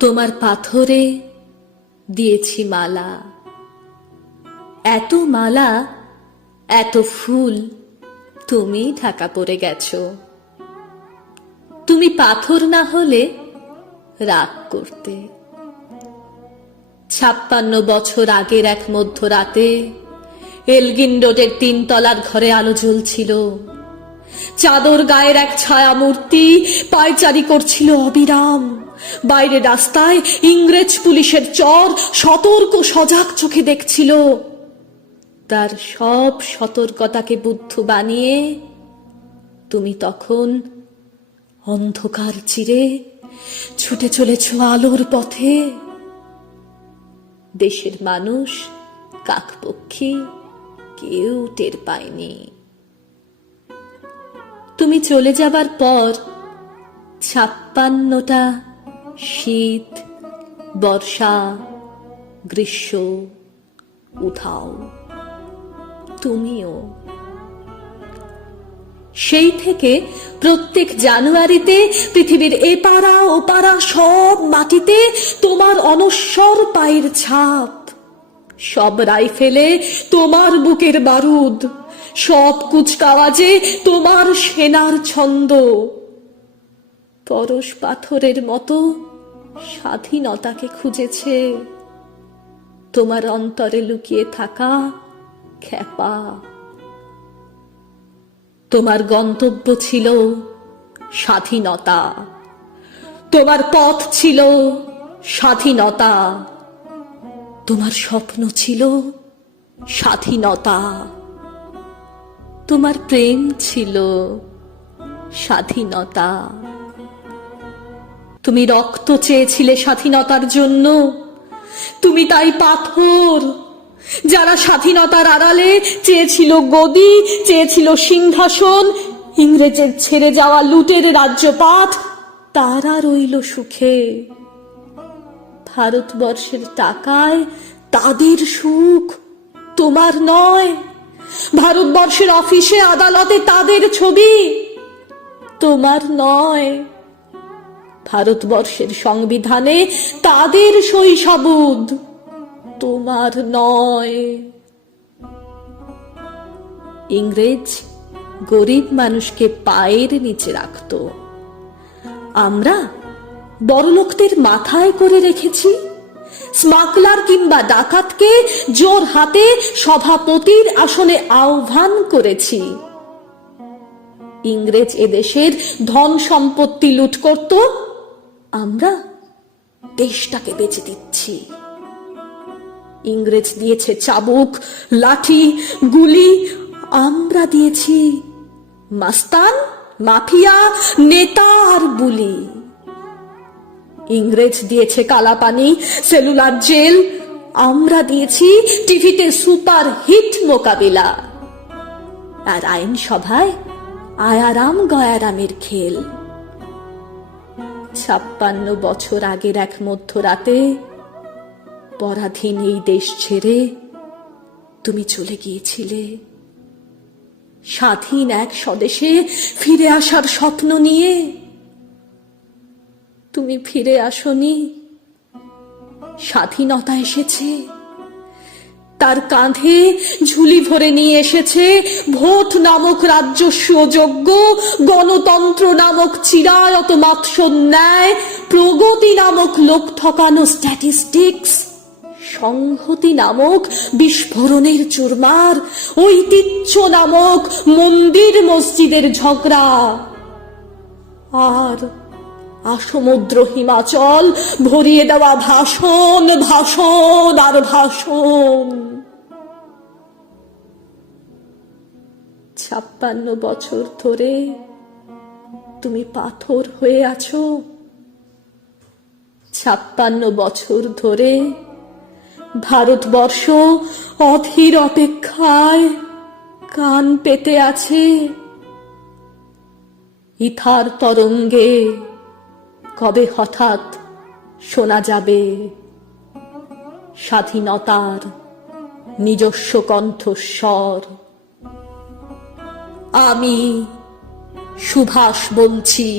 তোমার পাথরে দিয়েছি মালা, এত মালা এত ফুল তুমি ঢাকা পড়ে গেছো। তুমি পাথর না হলে রাগ করতে। 56 বছর আগের এক মধ্যরাতে এলগিন রোডের 3 তলার ঘরে আলো জ্বলছিল। চাদর গায়ের এক ছায়া মূর্তি পায়চারি করছিল অবিরাম। বাইরে রাস্তায় ইংরেজ পুলিশের চর সতর্ক সজাগ চোখে দেখছিল। তার সব সতর্কতাকে বুদ্ধ বানিয়ে তুমি তখন অন্ধকার চিরে ছুটে চলেছ আলোর পথে। দেশের মানুষ কাকপক্ষী কেউ টের পায়নি। তুমি চলে যাবার পর 56টা শীত, বর্ষা, গ্রীষ্ম, উধাও, তুমিও। সেই থেকে প্রত্যেক জানুয়ারিতে পৃথিবীর এপারা ওপারা সব মাটিতে তোমার অনশ্বর পায়ের ছাপ। সব রাইফেলে তোমার বুকের বারুদ, সব কুচকাওয়াজে তোমার সেনার ছন্দ। পরশ পাথরের মতো স্বাধীনতাকে খুঁজেছে তোমার অন্তরে লুকিয়ে থাকা খ্যাপা। তোমার গন্তব্য ছিল স্বাধীনতা, তোমার পথ ছিল স্বাধীনতা, তোমার স্বপ্ন ছিল স্বাধীনতা, তোমার প্রেম ছিল স্বাধীনতা। তুমি রক্ত চেয়েছিলে স্বাধীনতার জন্য, তুমি তাই পাথর। যারা স্বাধীনতার আড়ালে চেয়েছিল গদি, চেয়েছিল সিংহাসন, ইংরেজের ছেড়ে যাওয়া লুটের রাজ্যপাট, তারা রইল সুখে। ভারতবর্ষের টাকায় তাদের সুখ, তোমার নয়। ভারতবর্ষের অফিসে আদালতে তাদের ছবি, তোমার নয়। ভারতবর্ষের সংবিধানে তাদের সই-সাবুদ, তোমার নয়। ইংরেজ গরিব মানুষকে পায়ের নিচে রাখত, আমরা বড়লোকদের মাথায় করে রেখেছি। স্মাগলার কিংবা ডাকাতকে জোর হাতে সভাপতির আসনে আহ্বান করেছি। ইংরেজ এদেশের ধন সম্পত্তি লুট করত, আমরা দেশটাকে বেচে দিচ্ছি। ইংরেজ দিয়েছে চাবুক, লাঠি, গুলি, আমরা দিয়েছি মাস্তান, মাফিয়া, নেতা আর বুলি। ইংরেজ দিয়েছে কালাপানি, সেলুলার জেল, আমরা দিয়েছি টিভিতে সুপার হিট মোকাবিলা। আর আইনসভায় আয়ারাম গয়ারামের খেল। 56 বছর আগের এক মধ্যরাতে পরাধীন এই দেশ ছেড়ে তুমি চলে গিয়েছিলে স্বাধীন এক স্বদেশে ফিরে আসার স্বপ্ন নিয়ে। তুমি ফিরে আসনি, স্বাধীনতা এসেছে। তার কাঁধে ঝুলি ভরে নিয়ে এসেছে ভোট নামক রাজস্ব যোগ্য, গণতন্ত্র নামক চিরায়ত মাৎসর ন্যায়, প্রগতি নামক লোক ঠকানো স্ট্যাটিস্টিক্স, সংহতি নামক বিস্ফোরণের চুরমার, ঐতিহ্য নামক মন্দির মসজিদের ঝগড়া, আর আসমুদ্র হিমাচল ভরিয়ে দেওয়া ভাষণ, ভাষণ আর ভাষণ। 56 বছর ধরে তুমি পাথর হয়ে আছো। 56 বছর ধরে ভারতবর্ষ অধীর অপেক্ষায় কান পেতে আছে। ইথার তরঙ্গে কবে হঠাৎ শোনা যাবে স্বাধীনতার নিজস্ব কণ্ঠস্বর। আমি সুভাষ বলছি।